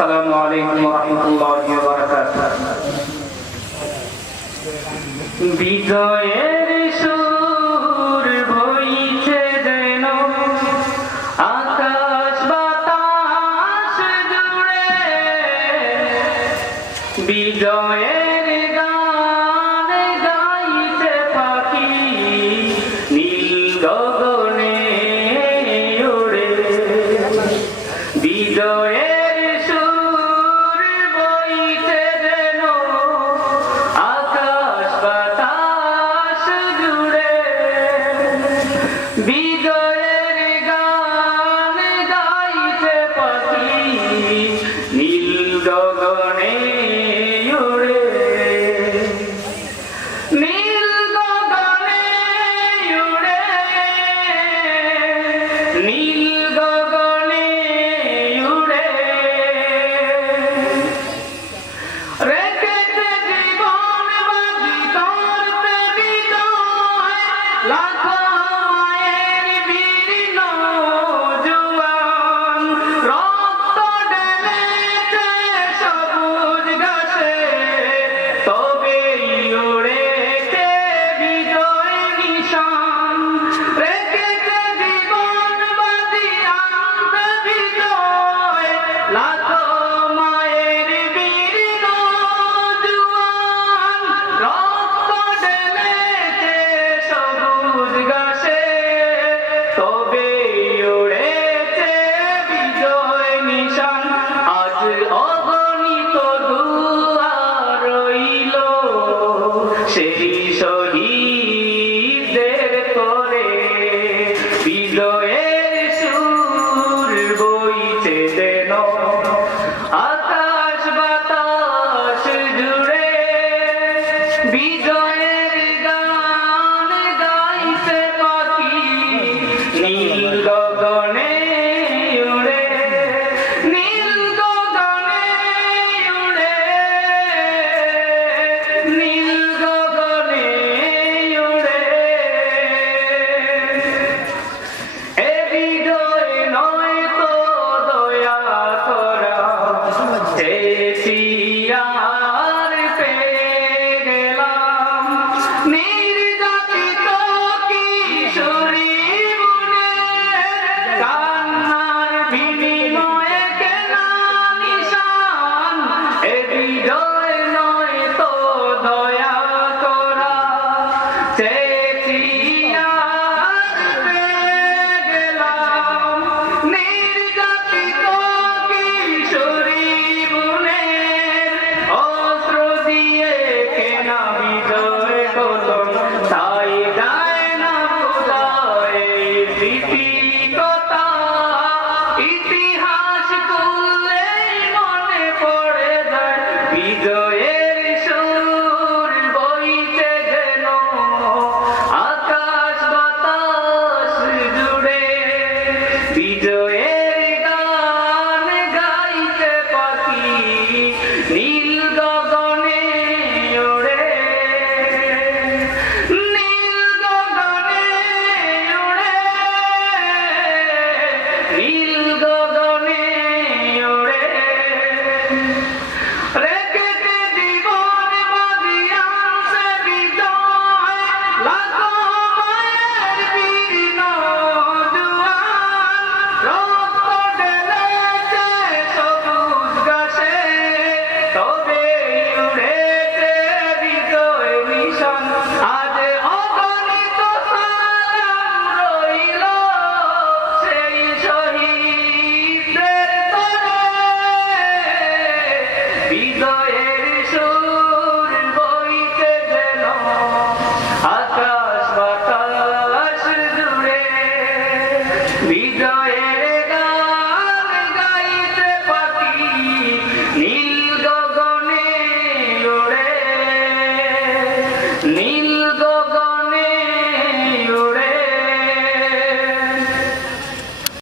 السلام عليكم ورحمة الله وبركاته বিজয়ের সুর বইছে যেন আকাশ বাতাস জুড়ে বিজয়ের গা il a done.